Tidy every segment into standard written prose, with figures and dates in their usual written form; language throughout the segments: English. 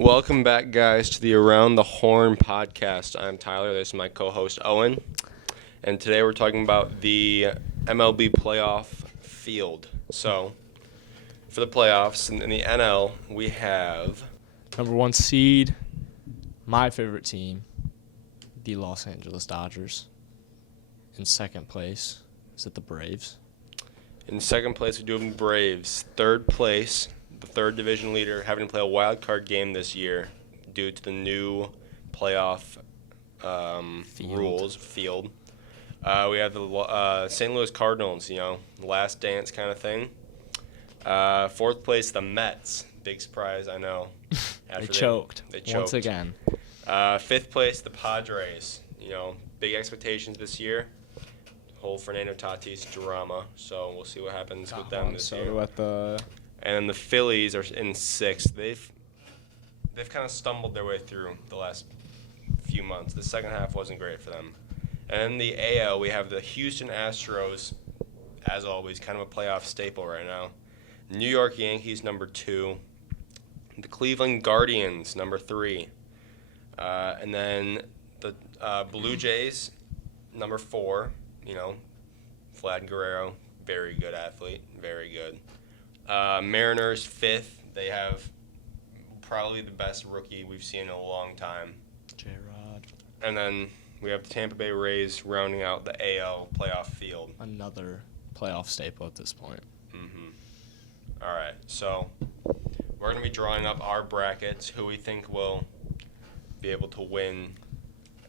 Welcome back, guys, to the Around the Horn podcast. I'm Tyler. This is my co-host, Owen. And today we're talking about the MLB playoff field. So, for the playoffs in the NL, we have... Number 1 seed, my favorite team, the Los Angeles Dodgers. In second place, is it the Braves? In second place, we do have the Braves. Third place, the third division leader, having to play a wild card game this year due to the new playoff rules, field. We have the St. Louis Cardinals, last dance kind of thing. Fourth place, the Mets. Big surprise, I know. They choked. Once again. Fifth place, the Padres. Big expectations this year. Whole Fernando Tatis drama, so we'll see what happens with them this year. And then the Phillies are in sixth. They've kind of stumbled their way through the last few months. The second half wasn't great for them. And in the AL, we have the Houston Astros, as always, kind of a playoff staple right now. New York Yankees, number 2. The Cleveland Guardians, number 3. And then the Blue Jays, number 4. Vlad Guerrero, very good athlete, very good. Mariners, 5th. They have probably the best rookie we've seen in a long time. J-Rod. And then we have the Tampa Bay Rays rounding out the AL playoff field. Another playoff staple at this point. Mm-hmm. All right, so we're going to be drawing up our brackets, who we think will be able to win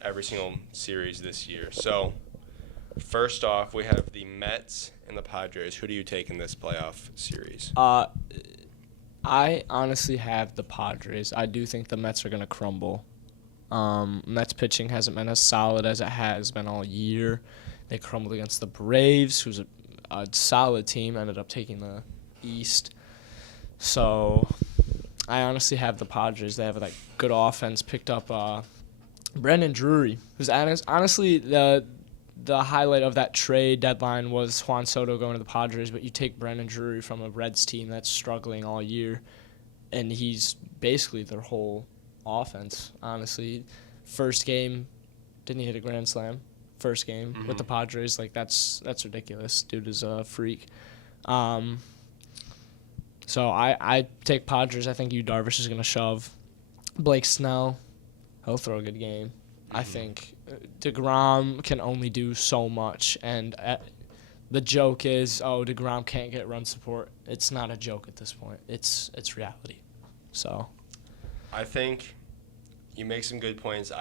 every single series this year. So first off, we have the Mets and the Padres. Who do you take in this playoff series? I honestly have the Padres. I do think the Mets are going to crumble. Mets pitching hasn't been as solid as it has been all year. They crumbled against the Braves, who's a solid team, ended up taking the East. So I honestly have the Padres. They have good offense. Picked up Brandon Drury, who's honestly the highlight of that trade deadline was Juan Soto going to the Padres, but you take Brandon Drury from a Reds team that's struggling all year, and he's basically their whole offense, honestly. First game, didn't he hit a grand slam? First game with the Padres, that's ridiculous. Dude is a freak. So I take Padres. I think Yu Darvish is going to shove. Blake Snell, he'll throw a good game. I think DeGrom can only do so much, and the joke is, DeGrom can't get run support. It's not a joke at this point. It's reality. So, I think you make some good points. In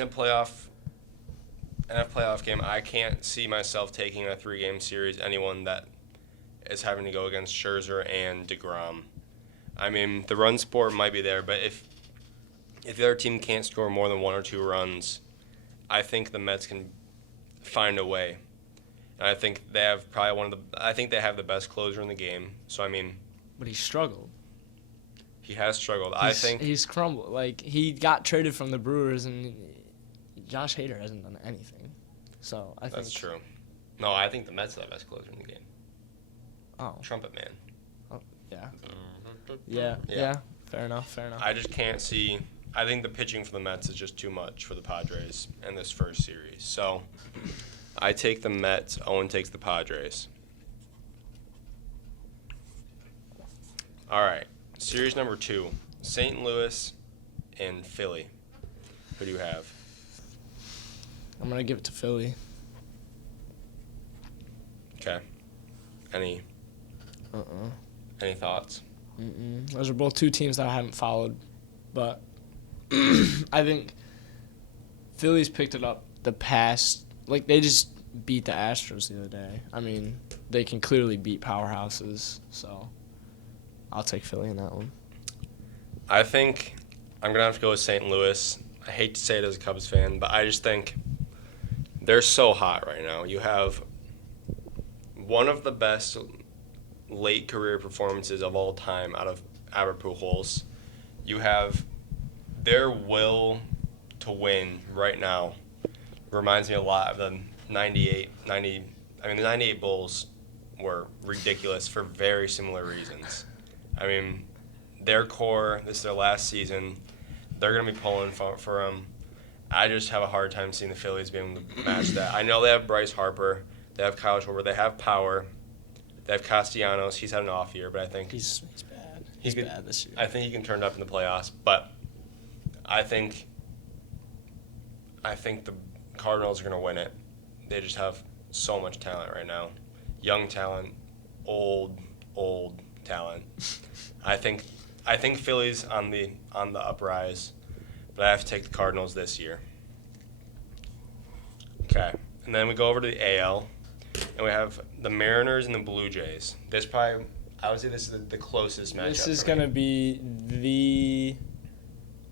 a playoff game, I can't see myself taking a 3-game series. Anyone that is having to go against Scherzer and DeGrom. I mean, the run support might be there, but if the other team can't score more than 1 or 2 runs, I think the Mets can find a way. And I think they have they have the best closer in the game. So, but he struggled. He has struggled. He's crumbled. He got traded from the Brewers, and Josh Hader hasn't done anything. So, I think that's true. No, I think the Mets are the best closer in the game. Oh. Trumpet man. Oh, yeah. Yeah. Fair enough. I just can't see. I think the pitching for the Mets is just too much for the Padres in this first series. So I take the Mets. Owen takes the Padres. All right. Series number 2, St. Louis and Philly. Who do you have? I'm going to give it to Philly. Okay. Any thoughts? Those are both 2 teams that I haven't followed, but I think Phillies picked it up the past. They just beat the Astros the other day. They can clearly beat powerhouses, so I'll take Philly in that one. I think I'm going to have to go with St. Louis. I hate to say it as a Cubs fan, but I just think they're so hot right now. You have one of the best late career performances of all time out of Albert Pujols. You have their will to win right now. Reminds me a lot of the 98 the 98 Bulls were ridiculous for very similar reasons. their core, this is their last season. They're going to be pulling for him. I just have a hard time seeing the Phillies being able to match that. I know they have Bryce Harper. They have Kyle Schwarber. They have power. They have Castellanos. He's had an off year, but I think he's bad. He's bad this year. I think he can turn it up in the playoffs, but I think the Cardinals are going to win it. They just have so much talent right now. Young talent, old talent. I think Phillies on the uprise, but I have to take the Cardinals this year. Okay. And then we go over to the AL, and we have the Mariners and the Blue Jays. I would say this is the closest matchup. This is going to be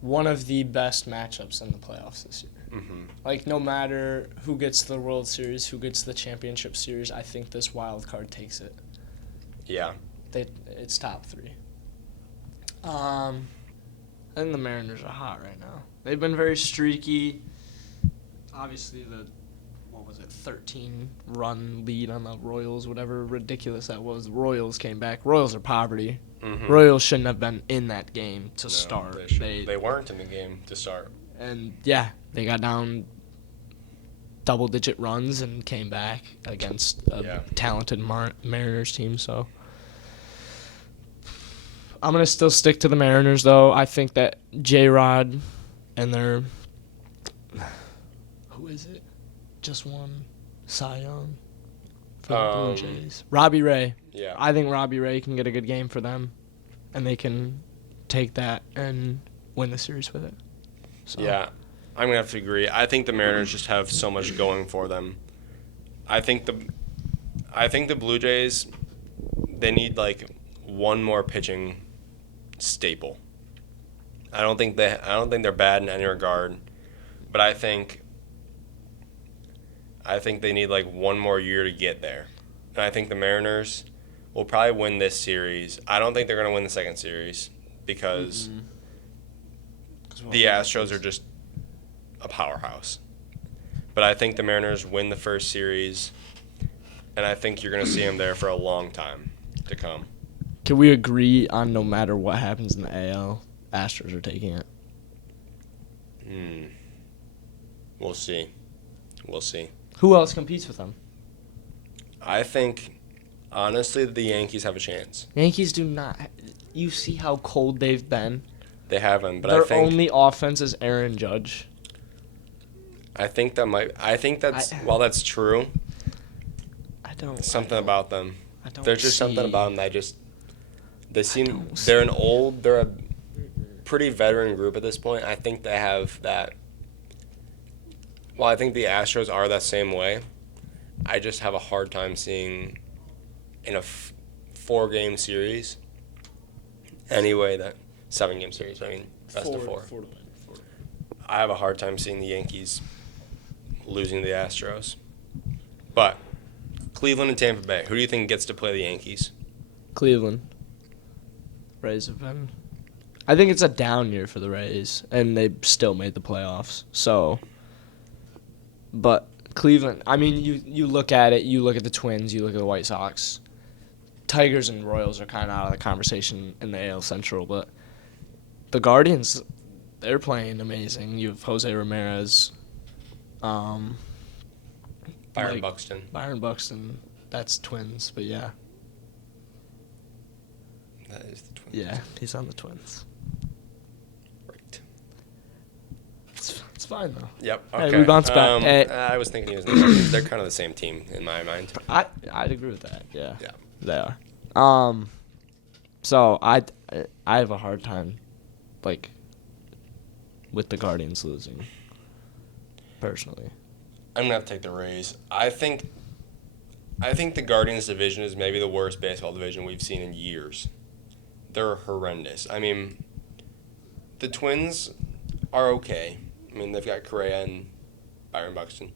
one of the best matchups in the playoffs this year. Mm-hmm. Like, no matter who gets the World Series, who gets the Championship Series, I think this wild card takes it. Yeah. It's top 3. I think the Mariners are hot right now. They've been very streaky. Obviously, 13-run lead on the Royals, whatever ridiculous that was. The Royals came back. Royals are poverty. Mm-hmm. Royals shouldn't have been in that game to start. They weren't in the game to start. And, yeah, they got down double-digit runs and came back against a talented Mariners team. So I'm going to still stick to the Mariners, though. I think that J-Rod and their – who is it? Just won Cy Young for the Blue Jays. Robbie Ray. Yeah. I think Robbie Ray can get a good game for them, and they can take that and win the series with it. So. Yeah, I'm going to have to agree. I think the Mariners just have so much going for them. I think the Blue Jays, they need like one more pitching staple. I don't think they're bad in any regard, but I think they need like one more year to get there. And I think the Mariners will probably win this series. I don't think they're going to win the second series because the Astros are just a powerhouse. But I think the Mariners win the first series, and I think you're going to see them there for a long time to come. Can we agree on no matter what happens in the AL, Astros are taking it? We'll see. Who else competes with them? I think, honestly, the Yankees have a chance. Yankees do not. You see how cold they've been? They haven't, but Their I think only offense is Aaron Judge. While that's true, something about them. There's just something about them that they're a pretty veteran group at this point. I think they have that. Well, I think the Astros are that same way. I just have a hard time seeing in a 4-game series. Anyway, that 7-game series. I mean, best of 4. I have a hard time seeing the Yankees losing to the Astros. But Cleveland and Tampa Bay, who do you think gets to play the Yankees? Cleveland. Rays have been. I think it's a down year for the Rays, and they still made the playoffs. So. But Cleveland, I mean, you look at it, you look at the Twins, you look at the White Sox. Tigers and Royals are kind of out of the conversation in the AL Central, but the Guardians, they're playing amazing. You have Jose Ramirez. Byron Buxton. That's Twins, but yeah. That is the Twins. Yeah, he's on the Twins. Right. It's fine, though. Yep. Okay. Hey, we bounced back. I was thinking he was in the Yankees. They're kind of the same team in my mind. I'd agree with that. Yeah. Yeah. They are. So I have a hard time, like, with the Guardians losing. Personally. I'm gonna have to take the Rays. I think the Guardians division is maybe the worst baseball division we've seen in years. They're horrendous. I mean, the Twins are okay. I mean, they've got Correa and Byron Buxton.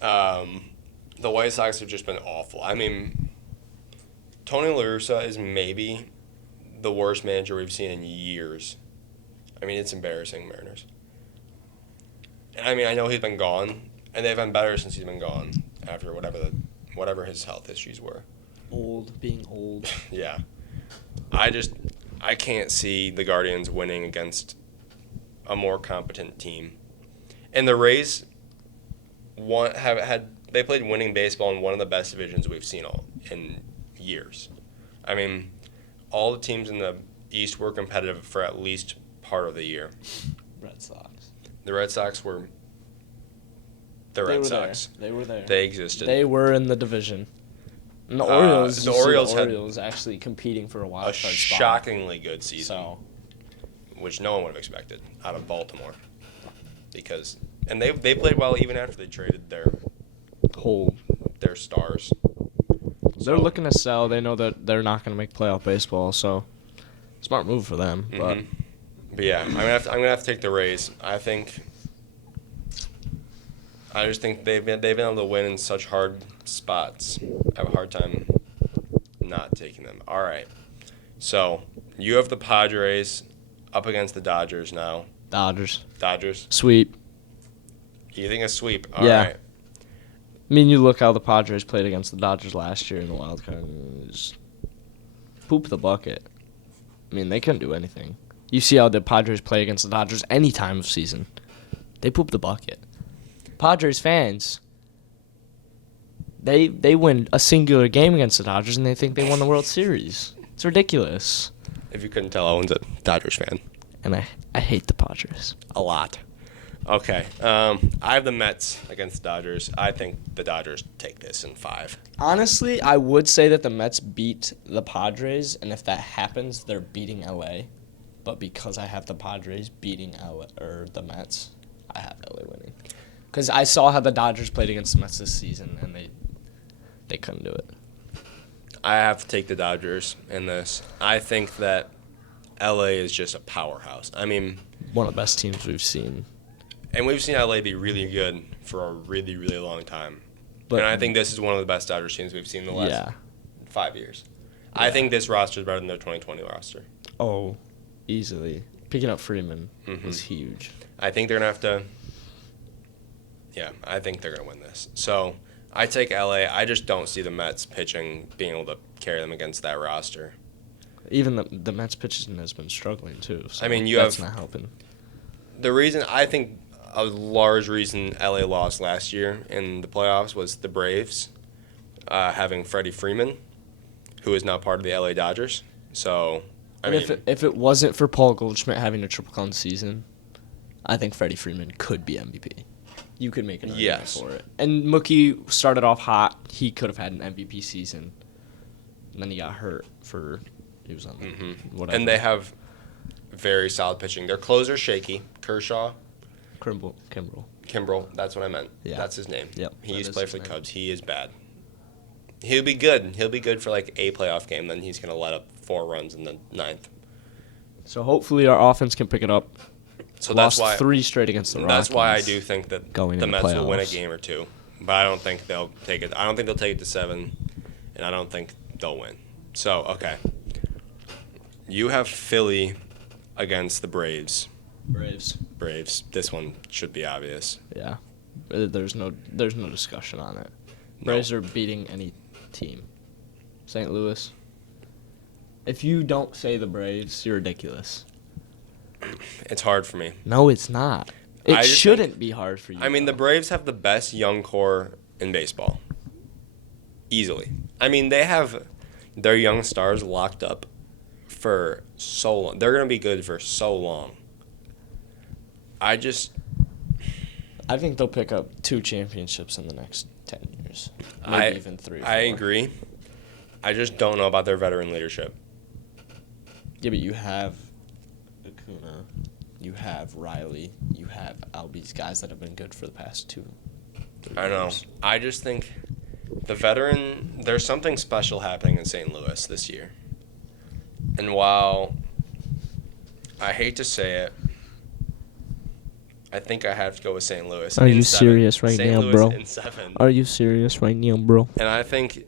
The White Sox have just been awful. I mean, Tony La Russa is maybe the worst manager we've seen in years. I mean, it's embarrassing, Mariners. And I mean, I know he's been gone, and they've been better since he's been gone after whatever his health issues were. Being old. Yeah. I can't see the Guardians winning against a more competent team. And the Rays they played winning baseball in one of the best divisions we've seen in years. I mean, all the teams in the East were competitive for at least part of the year. Red Sox. The Red Sox were the Red Sox. They were there. They existed. They were in the division. And the Orioles had actually competing for a wild card spot. Shockingly good season, which no one would have expected out of Baltimore. And they played well even after they traded their stars. They're looking to sell. They know that they're not going to make playoff baseball, so smart move for them. Mm-hmm. But yeah, I'm gonna have to take the Rays. I just think they've been able to win in such hard spots. I have a hard time not taking them. All right, so you have the Padres up against the Dodgers now. Dodgers. Sweep. You think a sweep? All right. I mean, you look how the Padres played against the Dodgers last year in the wild card. Just poop the bucket. I mean, they couldn't do anything. You see how the Padres play against the Dodgers any time of season. They poop the bucket. Padres fans, they win a singular game against the Dodgers and they think they won the World Series. It's ridiculous. If you couldn't tell, Owen's a Dodgers fan. And I hate the Padres. A lot. Okay. I have the Mets against the Dodgers. I think the Dodgers take this in 5. Honestly, I would say that the Mets beat the Padres, and if that happens, they're beating LA. But because I have the Padres beating the Mets, I have LA winning. Because I saw how the Dodgers played against the Mets this season, and they couldn't do it. I have to take the Dodgers in this. I think that LA is just a powerhouse. I mean, one of the best teams we've seen. And we've seen LA be really good for a really, really long time. And I think this is one of the best Dodgers teams we've seen in the last 5 years. Yeah. I think this roster is better than their 2020 roster. Oh, easily. Picking up Freeman was huge. I think they're going to have to... Yeah, I think they're going to win this. So I take LA. I just don't see the Mets pitching being able to carry them against that roster. Even the Mets pitching has been struggling, too. So I mean, that's not helping. The reason... I think... A large reason LA lost last year in the playoffs was the Braves having Freddie Freeman, who is now part of the LA Dodgers. So, if it wasn't for Paul Goldschmidt having a triple crown season, I think Freddie Freeman could be MVP. You could make an argument for it. And Mookie started off hot. He could have had an MVP season. And then he got hurt he was on whatever. And they have very solid pitching. Their closer's shaky. Kershaw. Kimbrel, that's what I meant. Yeah. That's his name. Yep. He used to play for the Cubs. He is bad. He'll be good. He'll be good for like a playoff game. Then he's going to let up 4 runs in the 9th. So hopefully our offense can pick it up. So Lost 3 straight against the Rockies. That's why I do think that the Mets will win a game or 2. But I don't think they'll take it. I don't think they'll take it to 7, and I don't think they'll win. So, okay. You have Philly against the Braves. Braves. This one should be obvious. Yeah. There's no discussion on it. Braves are beating any team. St. Louis. If you don't say the Braves, you're ridiculous. It's hard for me. No, it's not. It shouldn't be hard for you. I mean, the Braves have the best young core in baseball. Easily. I mean, they have their young stars locked up for so long. They're going to be good for so long. I think they'll pick up 2 championships in the next 10 years. Maybe even 3 or 4. I agree. I just don't know about their veteran leadership. Yeah, but you have Acuna, you have Riley, you have Albies, guys that have been good for the past 2 years. I know. I just think there's something special happening in St. Louis this year. And while I hate to say it, I think I have to go with St. Louis. Are you serious right now, bro? In 7. Are you serious right now, bro? And I think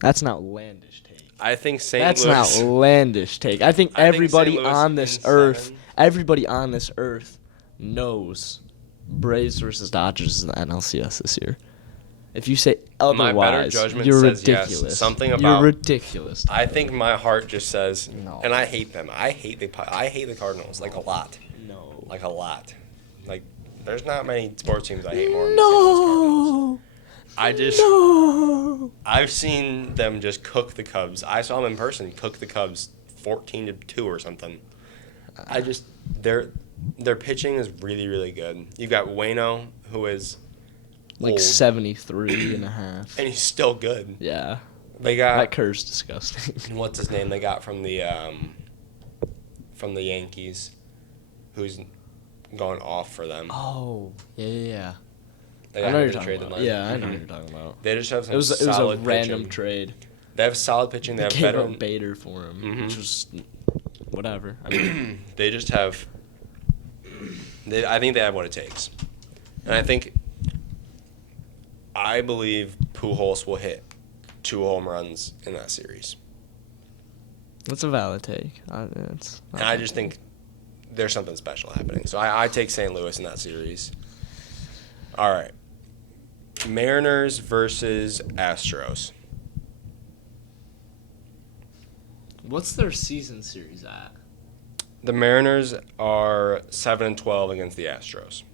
that's an outlandish take. I think St. That's Louis. That's an outlandish take. I think everybody on this earth, knows Braves versus Dodgers in the NLCS this year. If you say otherwise, my better judgment you're says ridiculous. Yes. Something about you're ridiculous. I think my heart just says no. And I hate them. I hate the Cardinals like a lot. No. Like a lot. Like there's not many sports teams I hate more than the St. Louis Cardinals. I've seen them just cook the Cubs. I saw them in person cook the Cubs 14-2 or something. Their pitching is really, really good. You've got Waino, who is like old, 73 and a half. and he's still good. Yeah. They got that curse disgusting. What's his name? They got from the Yankees, who's going off for them. Oh, yeah. I know you're talking about. Yeah, I know what you're talking about. They just have some it was solid a random pitching. Trade. They have solid pitching. They have gave better up Bader for him, which was whatever. I mean, they just have. I think they have what it takes, and I believe Pujols will hit 2 home runs in that series. That's a valid take. I just think there's something special happening. So I take St. Louis in that series. All right. Mariners versus Astros. What's their season series at? The Mariners are 7-12 against the Astros.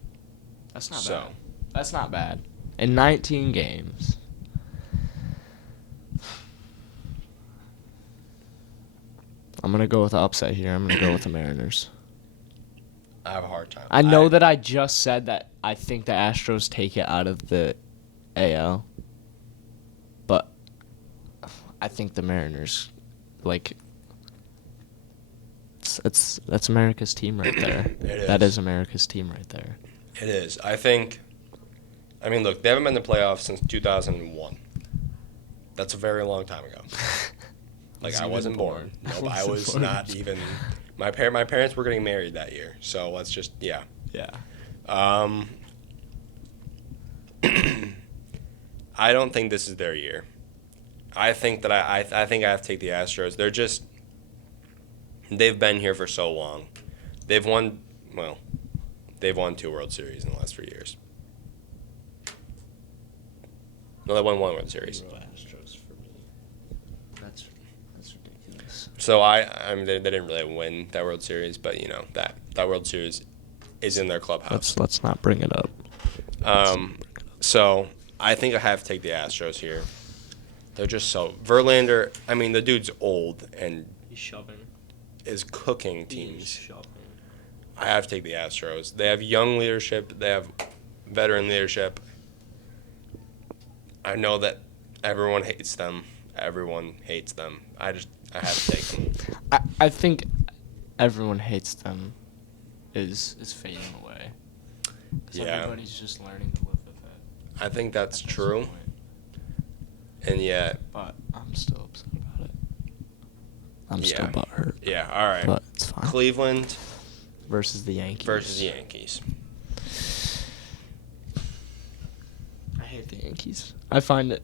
That's not bad. That's not bad. In 19 games. I'm going to go with the upset here. I'm going to go with the Mariners. I have a hard time. I know that I just said that I think the Astros take it out of the AL. But I think the Mariners, that's America's team right there. It is. That is America's team right there. It is. Look, they haven't been in the playoffs since 2001. That's a very long time ago. I wasn't born. No, I was not even. My parents were getting married that year, so let's just yeah. I don't think this is their year. I think that I think I have to take the Astros. They've been here for so long. They've won 2 World Series in the last 3 years. No, they won 1 World Series. Astros for me. That's ridiculous. So they didn't really win that World Series, but that World Series is in their clubhouse. Let's not bring it up. So I think I have to take the Astros here. They're just so Verlander. The dude's old and He's shoving. Is cooking teams. He's shoving. I have to take the Astros. They have young leadership. They have veteran leadership. I know that everyone hates them. Everyone hates them. I have to take them. I think everyone hates them is fading away. Yeah. Everybody's just learning to live with it. I think that's true. And yet. But I'm still upset about it. I'm still butthurt. Yeah, all right. But it's fine. Cleveland versus the Yankees. I hate the Yankees. I find it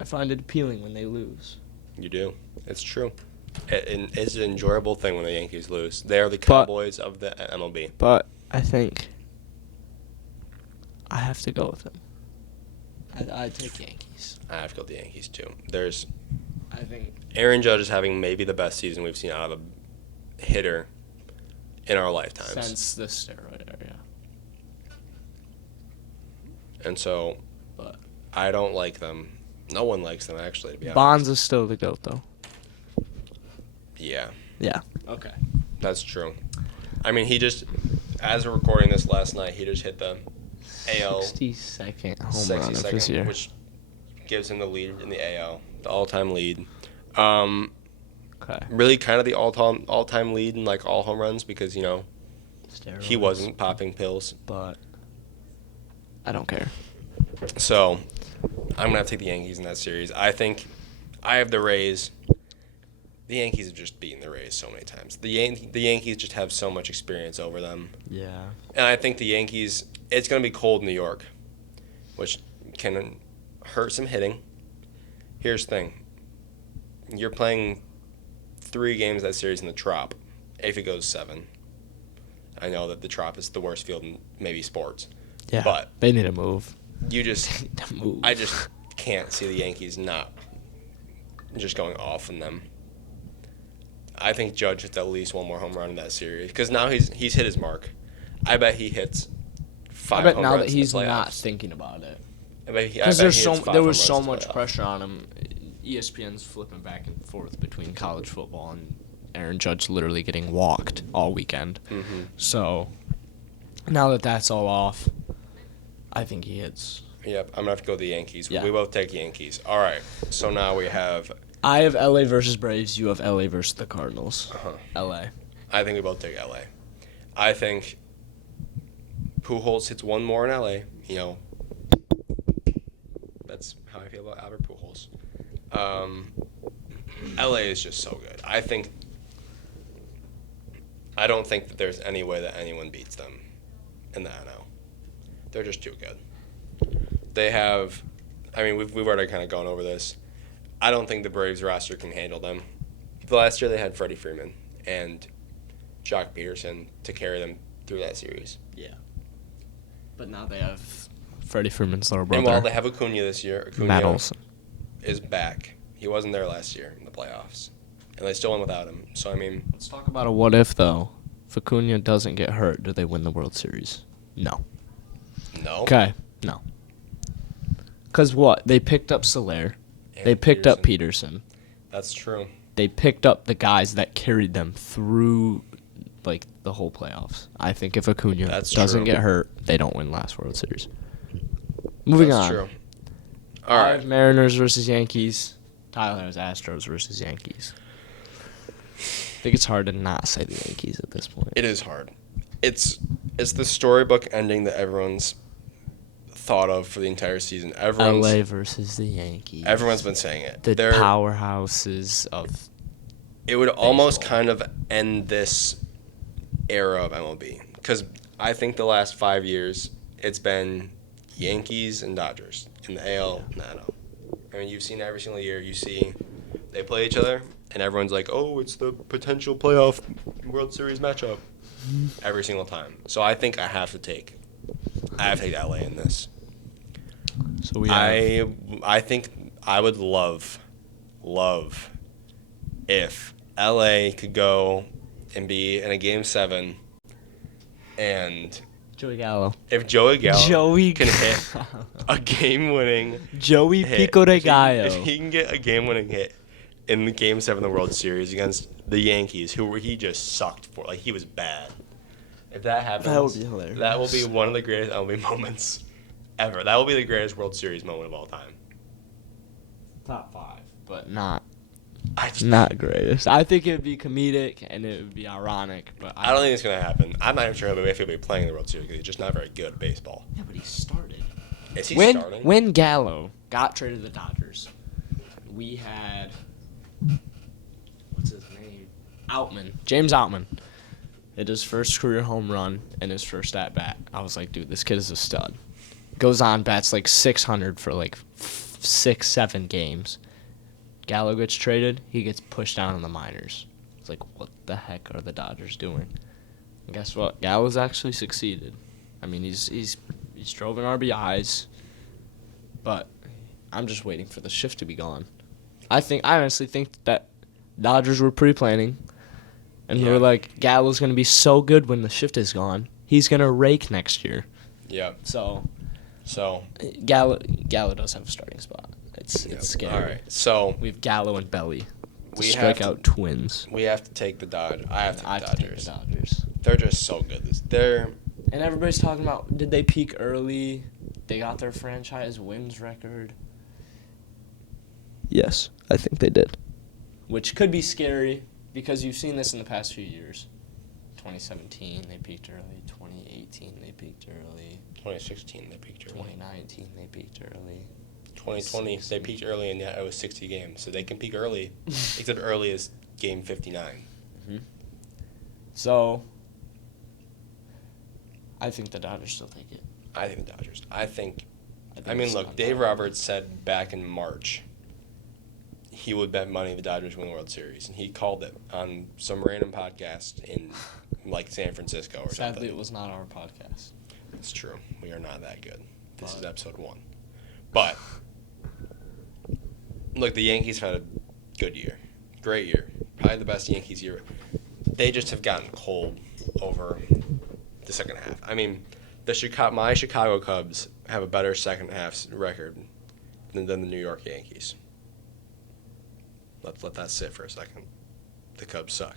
appealing when they lose. You do. It's true. It's an enjoyable thing when the Yankees lose. They are the Cowboys of the MLB. But I think I have to go with them. I take Yankees. I have to go with the Yankees too. I think Aaron Judge is having maybe the best season we've seen out of a hitter in our lifetimes. Since the steroid era. And so, but I don't like them. No one likes them, actually, to be honest. Bonds is still the GOAT, though. Yeah. Yeah. Okay. That's true. He just, as we're recording this last night, he just hit the AL 62nd home run of this year, which gives him the lead in the AL, the all-time lead. Okay. Really, kind of the all-time lead in all home runs because Steroids. He wasn't popping pills, but I don't care. So I'm gonna have to take the Yankees in that series. I think I have the Rays. The Yankees have just beaten the Rays so many times. The Yankees just have so much experience over them. Yeah. And I think the Yankees. It's gonna be cold in New York, which can hurt some hitting. Here's the thing. You're playing 3 games that series in the Trop. If it goes 7. I know that the Trop is the worst field in maybe sports. Yeah. But they need to move. I just can't see the Yankees not just going off on them. I think Judge hits at least one more home run in that series because now he's hit his mark. I bet he hits 5 home runs. I bet now that he's not thinking about it. Because there was so much pressure on him. ESPN's flipping back and forth between college football and Aaron Judge literally getting walked all weekend. Mm-hmm. So now that that's all off, I think he hits. Yep, I'm going to have to go with the Yankees. Yeah. We both take Yankees. All right, so now we have... I have LA versus Braves. You have LA versus the Cardinals. LA. I think we both take LA. I think Pujols hits one more in LA. You know, that's how I feel about Albert Pujols. LA is just so good. I don't think that there's any way that anyone beats them in the NL. They're just too good. They have, I mean, we've already kind of gone over this. I don't think the Braves roster can handle them. The last year they had Freddie Freeman and Jock Peterson to carry them through that series. Yeah. But now they have Freddie Freeman's little brother. And while they have Acuna this year, Matt Olson is back. He wasn't there last year in the playoffs. And they still went without him. So, I mean... Let's talk about a what-if, though. If Acuna doesn't get hurt, do they win the World Series? No. No? Okay. No. Because what? They picked up Soler. They picked up Peterson. That's true. They picked up the guys that carried them through, like, the whole playoffs. I think if Acuna doesn't get hurt, they don't win last World Series. Moving on. That's true. All right. I have Mariners versus Yankees. Tyler has Astros versus Yankees. I think it's hard to not say the Yankees at this point. It is hard. It's the storybook ending that everyone's thought of for the entire season. LA versus the Yankees. Everyone's been saying it. They're powerhouses of it would baseball. Almost kind of end this era of MLB. Because I think the last 5 years, it's been Yankees and Dodgers in the AL and the NL. I mean, you've seen every single year. You see they play each other, and everyone's like, oh, it's the potential playoff World Series matchup every single time. So I think I have to take LA in this. So we have... I think I would love if LA could go and be in a Game 7 and... Joey Gallo. If Joey Gallo can hit a game-winning Joey Pico de Gallo. If he can get a game-winning hit in the Game 7 of the World Series against the Yankees, who he just sucked for. Like, he was bad. If that happens, that would be hilarious. That will be one of the greatest MLB moments ever. That will be the greatest World Series moment of all time. Top 5, but not greatest. I think it would be comedic and it would be ironic, but I don't think it's gonna happen. I'm not even sure if he'll be playing the World Series because he's just not very good at baseball. Yeah, but he started. Is he starting? When Gallo got traded to the Dodgers, we had what's his name? James Outman. Hit his first career home run and his first at bat. I was like, dude, this kid is a stud. Goes on, bats like 600 for like 6-7 games. Gallo gets traded, he gets pushed down in the minors. It's like, what the heck are the Dodgers doing? And guess what? Gallo's actually succeeded. I mean, he's drove in RBIs, but I'm just waiting for the shift to be gone. I honestly think that Dodgers were pre-planning, and they were like, Gallo's going to be so good when the shift is gone. He's going to rake next year. Yeah. So Gallo does have a starting spot. It's scary. All right. So we have Gallo and Belly. Strikeout twins. We have to take the Dodgers. I have to take the Dodgers. Dodgers. They're just so good. And everybody's talking about, did they peak early? They got their franchise wins record. Yes, I think they did. Which could be scary because you've seen this in the past few years. 2017, they peaked early. 2018, they peaked early. 2016, they peaked early. 2019, they peaked early. 2020, they peaked early, and yet it was 60 games. So they can peak early, except early is game 59. Mm-hmm. So, I think the Dodgers still take it. I think the Dodgers. I mean, look, Dave Roberts said back in March he would bet money the Dodgers win the World Series, and he called it on some random podcast in, like, San Francisco or something. Sadly, it was not our podcast. It's true. We are not that good. This is episode 1. But, look, the Yankees have had a good year. Great year. Probably the best Yankees year. They just have gotten cold over the second half. I mean, my Chicago Cubs have a better second half record than the New York Yankees. Let that sit for a second. The Cubs suck.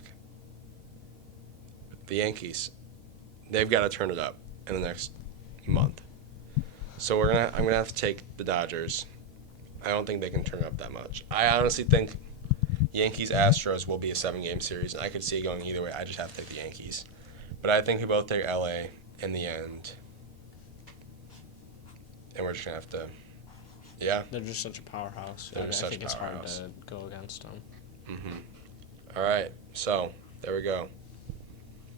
The Yankees, they've got to turn it up in the next month. So I'm gonna have to take the Dodgers. I don't think they can turn it up that much. I honestly think Yankees Astros will be a 7-game series, and I could see it going either way. I just have to take the Yankees. But I think we both take LA in the end. And we're just going to have to, yeah. They're just such a powerhouse. I think it's hard to go against them. Mm-hmm. All right. So, there we go.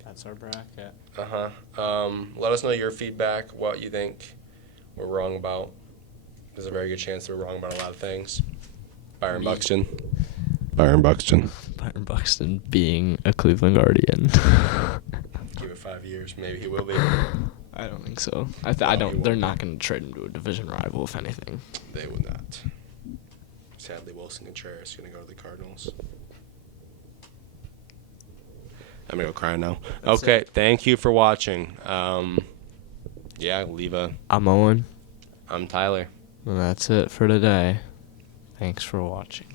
That's our bracket. Let us know your feedback, what you think we're wrong about. There's a very good chance that we're wrong about a lot of things. Byron Buxton being a Cleveland Guardian. Give it 5 years. Maybe he will be. I don't think so. I don't. They're not going to trade him to a division rival, if anything. They would not. Sadly, Wilson Contreras is going to go to the Cardinals. I'm going to go cry now. Okay, thank you for watching. Leave a... I'm Owen. I'm Tyler. And that's it for today. Thanks for watching.